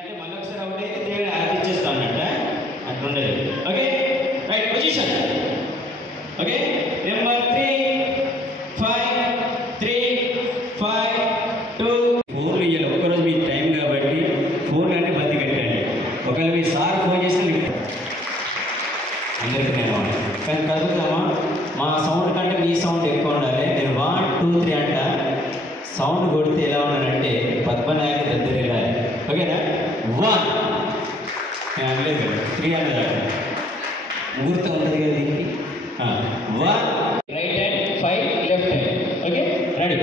అంటే మళ్ళీ ఒకసారి అవుట్ అయితే దేవుడు హ్యాపీ ఇచ్చేస్తాను అన్నట్ట అట్లా ఉండదు. Okay right position. Okay number 3 5 3 5 2. ఫోన్లు ఇవ్వాలి ఒక్కరోజు మీ టైం కాబట్టి ఫోన్ అంటే బతి కట్టండి. ఒకవేళ మీ సార్ ఫోన్ చేస్తే అందరికీ నేను కానీ కలుగుతామా మా సౌండ్ కంటే మీ సౌండ్ ఎక్కువ ఉండాలి. నేను 1 2 3 అంట సౌండ్ కొడితే ఎలా ఉన్నానంటే పద్మనాయక దగ్గర వెళ్ళాలి. ఓకేనా 1 నేను అనలేదు కదా 3 అన్నది ముహూర్తం ఉంటుంది కదా దీనికి. 1 right hand 5 left hand. Okay ready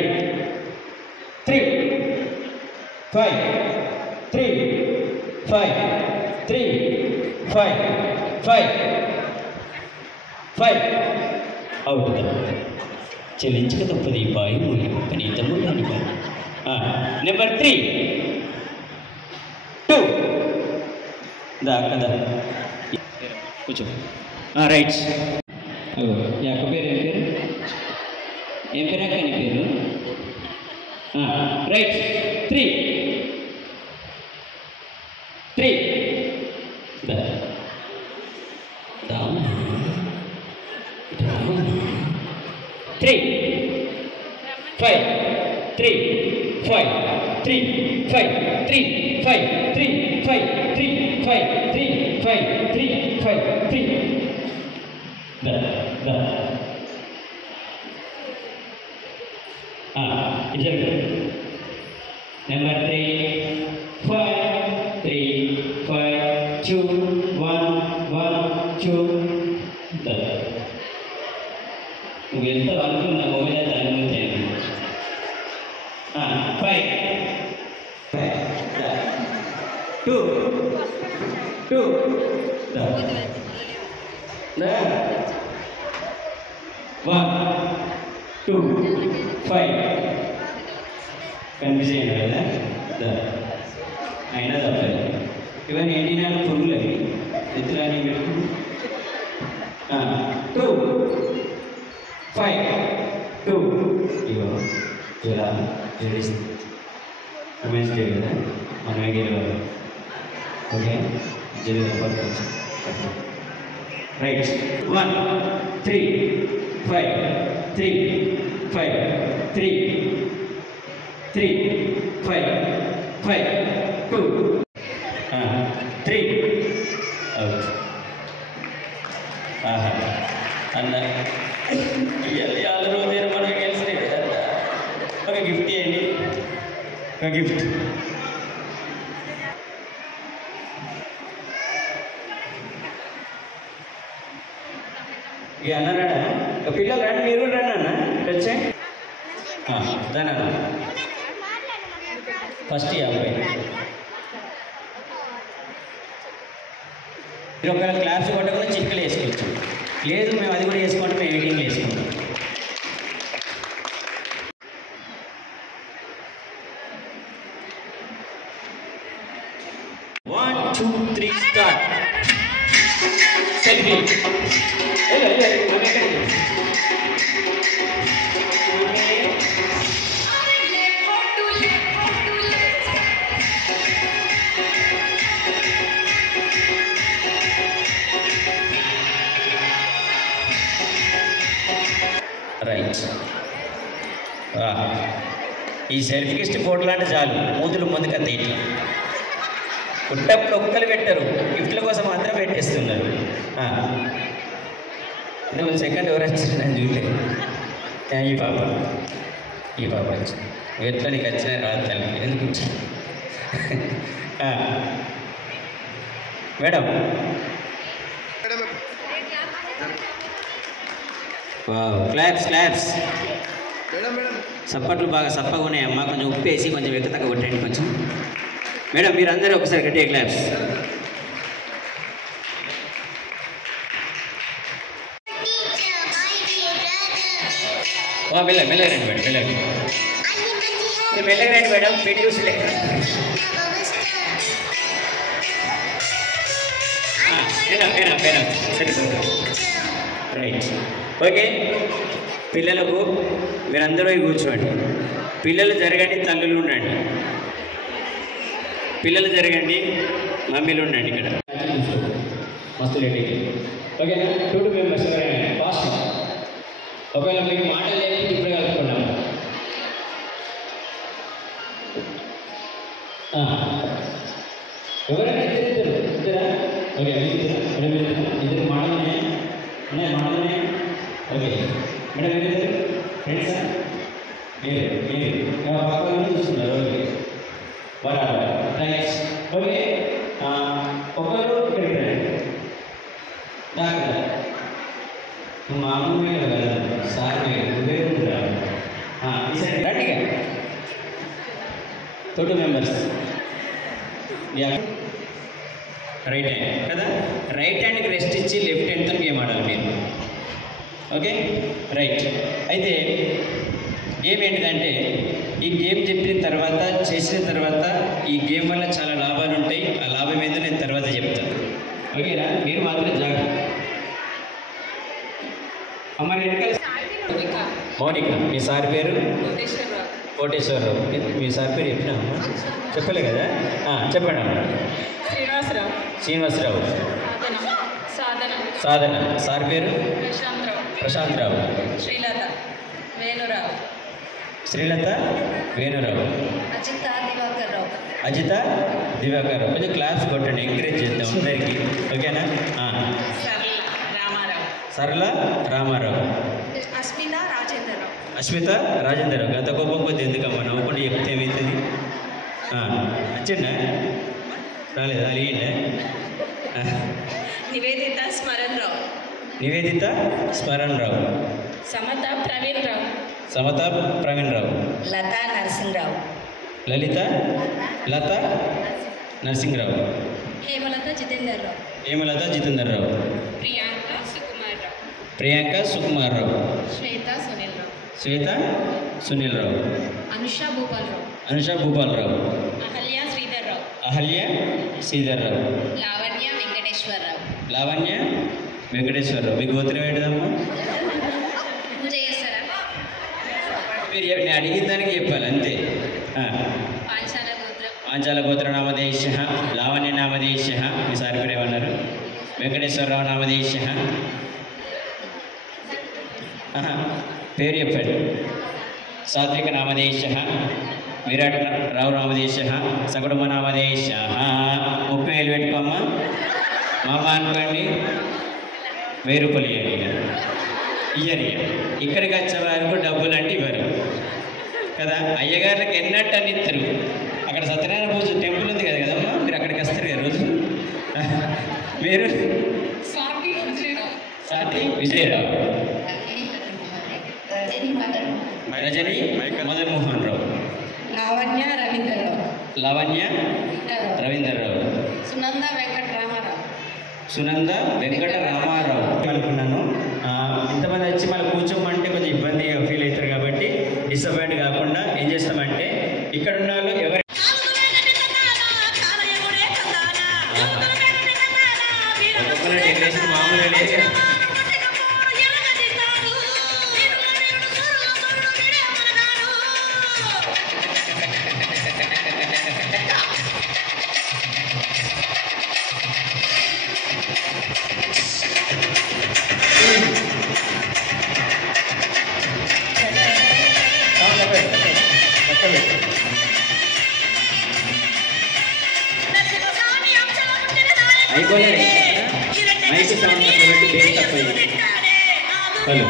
3 5 3 5 3 5 5 5 out. చెల్లించక తప్పదు ఈ బాయి మూల్యం కానీ తమ్ముడు అని బాయి. నెంబర్ 3 2 దా కదా కూర్చో. రైట్ అక్క పేరు ఏం పేరు అక్క నీ పేరు? రైట్ 3 3 3 5 3 5 3 5 3 5 3 5 3 5 3 5 3 5 3 ఇద్దరు. నెంబర్ 3 5 3 5 2 1 1 2. నువ్వు ఎంత అనుకున్నా మొబైల్ దాని ముందు 5 2 2 1 2 5 కన్ఫ్యూజ్ అయ్యాను కదా అయినా తప్పలేదు. ఇవన్నీ ఏంటి నాకు పురుగులు అవి ఎత్తులు అని పెట్టుకు 2 5 2 ఇగో ఇలా ఏడిస్తుంది. ఉమెన్స్ డే కదా మనమే గెలవాలి. ఓకే జరిగిన రైట్ 1 3 5 3 5 3 3 5 5 2 3 అవుట్. అన్న అందరూ మీరు మనకి గెలిచినాయి కదా. ఒక గిఫ్ట్ ఇవ్వండి. ఒక గిఫ్ట్ ఇక అన్నారా పిల్లలు రండి మీరు రండి అన్న వచ్చే దాని అన్న ఫస్ట్ 50. మీరు ఒకవేళ క్లాప్స్ కొట్టకుండా చిక్కలు వేసుకోవచ్చు. లేదు మేము అది కూడా వేసుకుంటే మేము ఎడిటింగ్ వేసుకుంటాం. One, two, three, start. Selfie. Right. ఈ సెల్ఫీకిస్ట్ ఫోటోలు అంటే చాలు మూతులు ముందుకంత ఇట్లా పుట్టప్పుడు ఒక్కలు పెట్టరు, గిఫ్ట్ల కోసం మాత్రం పెట్టేస్తున్నారు. నువ్వు సెకండ్ ఎవరు వచ్చింది నేను చూడలేదు. ఈ పాప వచ్చి ఎట్లా నీకు వచ్చినా రాదు తల్లి ఎందుకు మేడం. క్లాప్స్ సప్పట్లు బాగా సప్పగా ఉన్నాయమ్మా. కొంచెం ఉప్పు వేసి కొంచెం ఎక్కువ తక్కువ కొట్టండి కొంచెం. మేడం మీరు అందరూ ఒకసారి గట్టిగా క్లాప్స్. మెల్లగా రండి మేడం, మెల్లగా రండి మేడం. పెట్టి చూసి రైట్. ఓకే పిల్లలకు మీరందరూ కూర్చోండి. పిల్లలు జరగండి, తల్లులు ఉండండి. పిల్లలు జరగండి, మమ్మీలు ఉండండి ఇక్కడ. మస్తు లేట్ అయితే ఓకేనా. 2 మెంబర్స్ ఎవరైనా ఫాస్ట్. ఒకవేళ మీకు మాటలు లేని ఇప్పుడు కలుపుకున్నాం. ఎవరైనా ఇద్దరా? ఓకే, ఇద్దరు మాటలు ఉన్నాయి, మాటలు ఉన్నాయి. ఓకే మేడం, మీరు ఫ్రెండ్సా? మీరు పక్కన చూస్తున్నారు. ఓకే బరాబర్, రైట్. ఓకే, ఒకరు ఇక్కడికి రండి. డాక్టర్ మామూలుగా కదా సార్, మీరు రండిగా. 2 మెంబర్స్. రైట్ హ్యాండ్ కదా, రైట్ హ్యాండ్కి రెస్ట్ ఇచ్చి లెఫ్ట్ హ్యాండ్తో గేమ్ ఆడాలి మీరు. Okay right. అయితే గేమ్ ఏంటిదంటే, ఈ గేమ్ చెప్పిన తర్వాత, చేసిన తర్వాత ఈ గేమ్ వల్ల చాలా లాభాలు ఉంటాయి. ఆ లాభం ఏందో నేను తర్వాత చెప్తాను. ఓకేనా, మీరు మాత్రం జాగ్రత్త. అమ్మ వెనకాల మౌనిక. మీ సార్ పేరు? కోటేశ్వరరావు. మీ సార్ పేరు చెప్పినా అమ్మ? చెప్పలే కదా, చెప్పండి అమ్మ. శ్రీనివాసరావు. సాధన. సార్ పేరు? ప్రశాంతరావు. శ్రీలత వేణురావు. అజిత దివాకర్రావు. కొంచెం క్లాస్ కొట్టండి, ఎంకరేజ్ చేద్దాం అందరికీ. ఓకేనా. సరళ రామారావు. అస్మిత రాజేంద్రరావు. గత కోపం కొద్ది ఎందుకమ్మా, నవ్వుకుంటే చెప్తే ఏమవుతుంది? వచ్చిండా? రాలేదా? అలిగిండా? నివేదిత స్మరణ్ రావు. సమత ప్రవీణ్ రావు. లత నరసింహరావు. హేమలత జితేందర్ రావు. ప్రియాంక సుకుమార్ రావు. శ్వేత సునీల్ రావు. అనుష భూపాల్ రావు. అహల్య శ్రీధర్ రావు. లావణ్య వెంకటేశ్వరరావు. మీ గోత్రం ఏంటిదమ్మా? మీరు నేను అడిగిన దానికి చెప్పాలి అంతే. పాంచాల గోత్ర నామదేశ. లావణ్య నామదేశ. మీ సార్ పేరు ఏమన్నారు? వెంకటేశ్వరరావు నామదేశ. పేరు చెప్పండి. సాత్విక నామదేశ. విరాట్ రావు నామదేశ. సకుటుంబ నామదేశ. 30,000 పెట్టుకోమ్మా. మామ అనుకోండి, 1000 రూపాయలు ఇయ్యరు. ఇక్కడికి వచ్చే వారికి డబ్బులు అంటే ఇవ్వరు కదా. అయ్యగారులకు ఎన్నట్టు అని ఇస్తారు. అక్కడ సత్యనారాయణ పూజ టెంపుల్ ఉంది కదా కదమ్మా, మీరు అక్కడికి వస్తారు కదా రోజు. మీరు సాటి విజయరావు. రజని మదన్మోహన్ రావు. లావణ్య రవీంద్రరావు. సునంద వెంకట రామారావు అనుకున్నాను. ఇంతమంది వచ్చి మళ్ళీ కూర్చోమంటే కొంచెం ఇబ్బందిగా ఫీల్ అవుతారు కాబట్టి డిసప్పాయింట్ కాకుండా ఏం చేస్తామంటే, ఇక్కడ ఉన్న వాళ్ళు ఎవరు డెకరేషన్ మామూలుగా లేదు కదా. అయిపోలేదు మైక్ సౌండ్ పెట్టి బేస్ తప్పయింది. హలో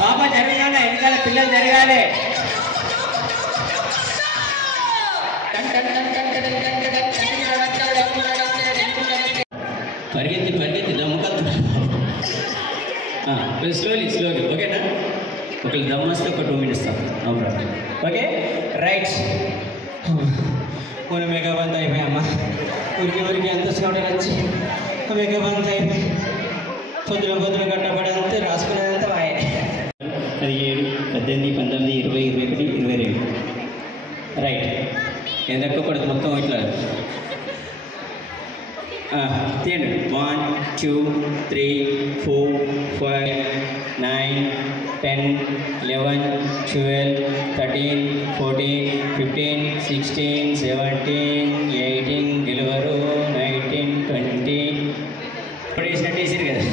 పాప జరగాలి, వెనకాల పిల్లలు జరగాలి. పరిగెత్తి దమ్ముకలు స్లోలీ ఓకేనా. ఒకళ్ళు దమ్మస్తే ఒక 2 minutes no problem. Okay right. కొన్ని మేఘబంత్ అయిపోయామ్మా. ఊరికి ఎంత సౌండ్ వచ్చి మేఘబంత్ అయిపోయి పొద్దున కట్టబడి అంతే రాసుకునేదంతా వాయే. 17, 18, 19, 20, 21, 22 రైట్. ఎందక్కకూడదు మొత్తం ఇట్లా తీయండి. 1 2 3 4 5 9 10 11 12 13 14 15 16 17 18 డెలివరు 19 20 ఇప్పుడు వేసినట్టు వేసారు కదా.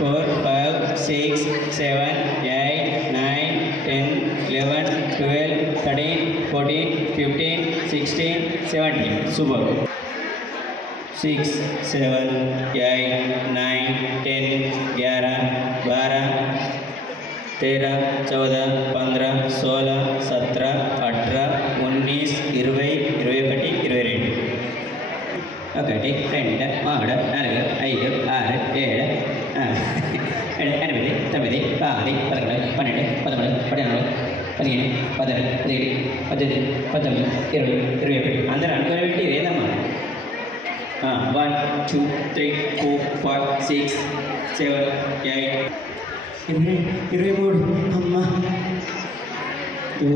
4 5 6 7 8 9 10 11 12 13 14 15 16 17. సూపర్. 6 7 8 9 10 11 12 13 14 15 16 17 18 19 20 21 22. 1 2 3 4 5 6 7 8 9 10 11 12 13 14 15 16 17 18 19 20 21. అందరూ అనుకుని పెట్టి లేదమ్మా. 1 2 3 4 5 6 7 8 23. అమ్మ 2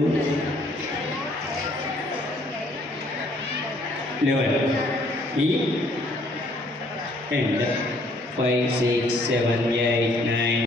11 ఈ 10 5 6 7 8 9.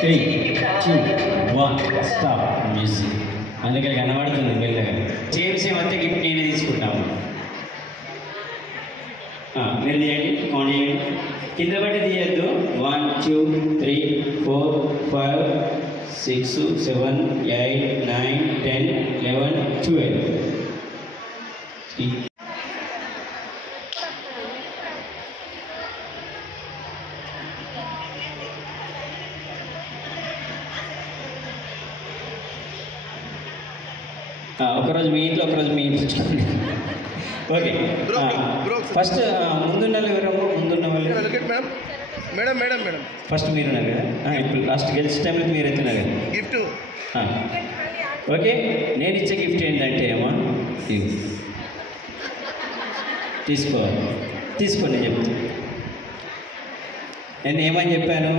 Three, 2, 1, stop music. అందుకే కనబడుతుంది మెల్లగా. జేమ్స్ ఏమంటే గిఫ్ట్ నేనే తీసుకుంటాము. మీరు తీయండి, కౌంట్ చేయండి. కింద బట్టి తీయద్దు. 1 2 3 4 5 6 7 8 9 10 11 12. ఒకరోజు మీ ఇంట్లో ఒకరోజు మీ ఇంట్లో చూడండి. ఓకే, ఫస్ట్ ముందున్న ఎవరమ్మా? ముందున్న వాళ్ళు మేడం మేడం మేడం ఫస్ట్ మీరున్నారు కదా. ఇప్పుడు లాస్ట్ గెలిచే టైంలో మీరు ఎత్తున్నారు కదా గిఫ్ట్. ఓకే, నేను ఇచ్చే గిఫ్ట్ ఏంటంటే అమ్మా, తీసుకోండి చెప్తాను. నేను ఏమని చెప్పాను?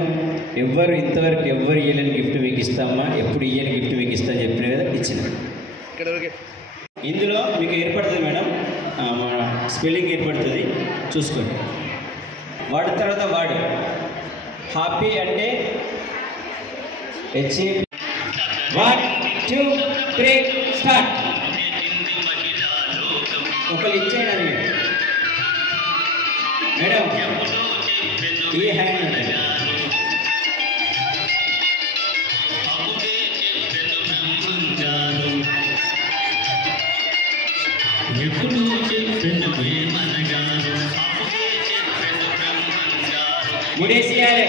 ఇంతవరకు ఎవ్వరు ఇయ్యలేని గిఫ్ట్ మీకు ఇస్తామా, ఎప్పుడు ఇయ్యని గిఫ్ట్ మీకు ఇస్తామని చెప్పిన కదా, ఇచ్చిన. ఇందులో మీకు ఏర్పడుతుంది మేడం, స్పెల్లింగ్ ఏర్పడుతుంది, చూసుకోండి. వాడి తర్వాత వాడు హ్యాపీ అంటే HA. 1 2 3 స్టార్ట్. ఒకళ్ళు ఇచ్చేయండి మేడం. ఈ హ్యాండ్ ఉంటుంది. ముడేసియాలే.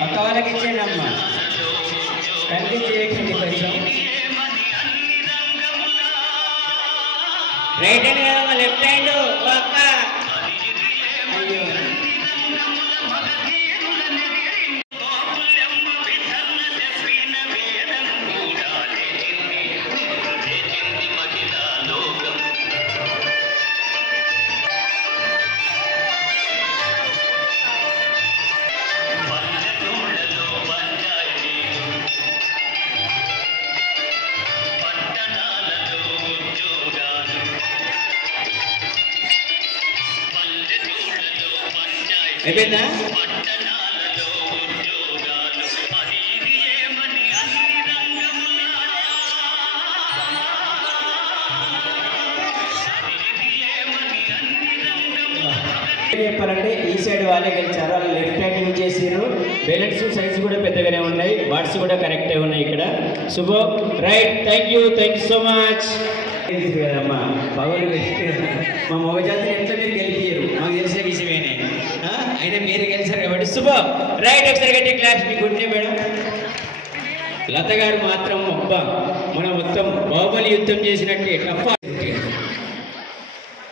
పక్క వాళ్ళకి ఇచ్చేయండి అమ్మ, కనిపించి కొంచెం. రైట్ హ్యాండ్ కదమ్మా, లెఫ్ట్ హ్యాండ్ అక్క. అయ్యో అయిపోయిందా? చెప్పాలంటే ఈ సైడ్ వాళ్ళే గెలిచారు, వాళ్ళు లెఫ్ట్ హ్యాండ్ యూజ్ చేసారు. బెలెన్స్ సైజ్ కూడా పెద్దగానే ఉన్నాయి, వాట్స్ కూడా కరెక్టే ఉన్నాయి ఇక్కడ. శుభం right, thank you so much. కదమ్మా పవర్ మా మగజాతిని ఎంత మీరు గెలిపారు మాకు తెలిసిన విషయమేనే, అయినా మీరు గెలిచారు కాబట్టి శుభం రైట్. ఒకసారి గట్టి క్లాస్ మీకు ఉంటే మేడం. లత గారు మాత్రం అబ్బా మన మొత్తం బాహుబలి యుద్ధం చేసినట్టే టఫ్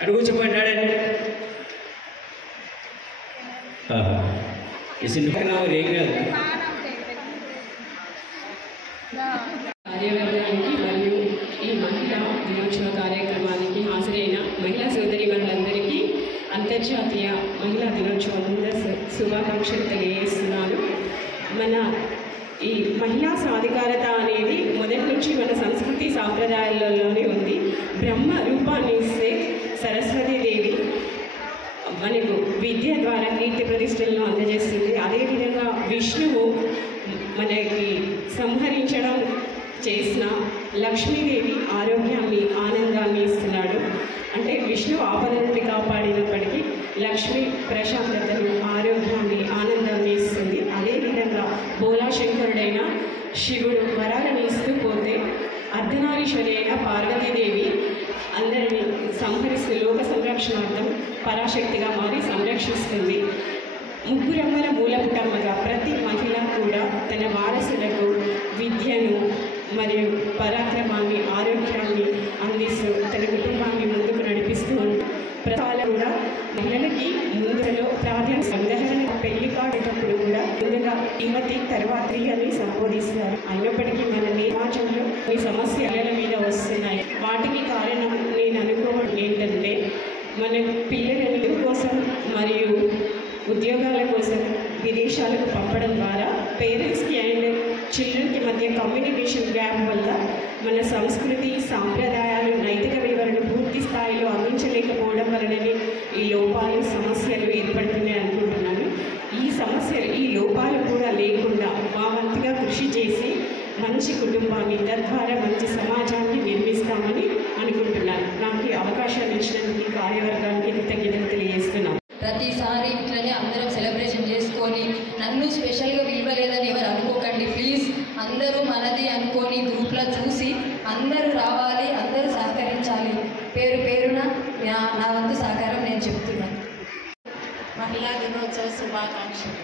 అటు కూర్చోపోయినాడు. కార్యవర్గానికి మరియు ఈ మహిళా దినోత్సవ కార్యక్రమానికి హాజరైన మహిళా సోదరీమణులందరికీ అంతర్జాతీయ మహిళా దినోత్సవం శుభాకాంక్షలు తెలియజేస్తున్నాను. మన ఈ మహిళా సాధికారత అనేది మొదటి నుంచి మన సంస్కృతి సాంప్రదాయాలలోనే ఉంది. బ్రహ్మ రూపాన్ని ఇస్తే సరస్వతీదేవి మనకు విద్య ద్వారా కీర్తి ప్రతిష్టలను అందజేస్తుంది. అదేవిధంగా విష్ణువు మనకి సంహరించడం చేసిన లక్ష్మీదేవి ఆరోగ్యాన్ని ఆనందాన్ని ఇస్తున్నాడు. అంటే విష్ణువు ఆపద నుండి కాపాడినప్పటికీ లక్ష్మి ప్రశాంతతను ఆరోగ్యాన్ని ఆనందాన్ని ఇస్తుంది. అదేవిధంగా బోలాశంకరుడైన శివుడు వరాలను ఇస్తూ పోతే అర్ధనారీశ్వరి అయిన పార్వతీదేవి అందరినీ సంహరిస్తూ లోక సంరక్షణార్థం పరాశక్తిగా మారి సంరక్షిస్తుంది. ముగ్గురమ్మల మూలపుటమ్మగా ప్రతి మహిళ కూడా తన వారసులకు విద్యను మరియు పరాక్రమాన్ని ఆరోగ్యాన్ని అందిస్తూ తన కుటుంబాన్ని ముందుకు నడిపిస్తూ ప్రతాలు కూడా మహిళలకి ముందులో ప్రాధాన్యత ఉదాహరణ పెళ్లి కాడేటప్పుడు కూడా ముందుగా యువతి తర్వాత అని సంబోధిస్తారు. అయినప్పటికీ మన సమాజంలో ఈ సమస్యల మీద వస్తున్నాయి. వాటికి కారణం నేను అనుకోవడం ఏంటంటే మన పిల్లల కోసం మరియు ఉద్యోగాల కోసం విదేశాలకు పంపడం ద్వారా పేరెంట్స్కి అండ్ చిల్డ్రన్కి మధ్య కమ్యూనికేషన్ గ్యాప్ వల్ల మన సంస్కృతి సాంప్రదాయాలు నైతిక విలువలను పూర్తి స్థాయిలో అందించలేకపోవడం వలననే ఈ లోపాలు సమస్యలు ఏర్పడుతున్నాయి అనుకుంటున్నాను. ఈ లోపాలు కూడా లేకుండా మా వంతుగా కృషి చేసి మంచి కుటుంబాన్ని తద్వారా మంచి సమాజాన్ని నిర్మిస్తామని అనుకుంటున్నాను. నాకు ఈ అవకాశాన్ని ఇచ్చినందుకు ఈ కార్యవర్గానికి కృతజ్ఞతలు తెలియజేస్తున్నాను. ప్రతిసారి ఇట్లనే అందరం సెలబ్రేషన్ చేసుకొని నన్ను స్పెషల్గా పిలవలేదని ఎవరు అనుకోకండి ప్లీజ్. అందరూ మనది అనుకొని గ్రూప్లో చూసి అందరూ రావాలి, అందరూ సహకరించాలి. పేరు పేరున నా వంతు సహకారం నేను చెప్తున్నాను. మహిళా దినోత్సవ శుభాకాంక్షలు.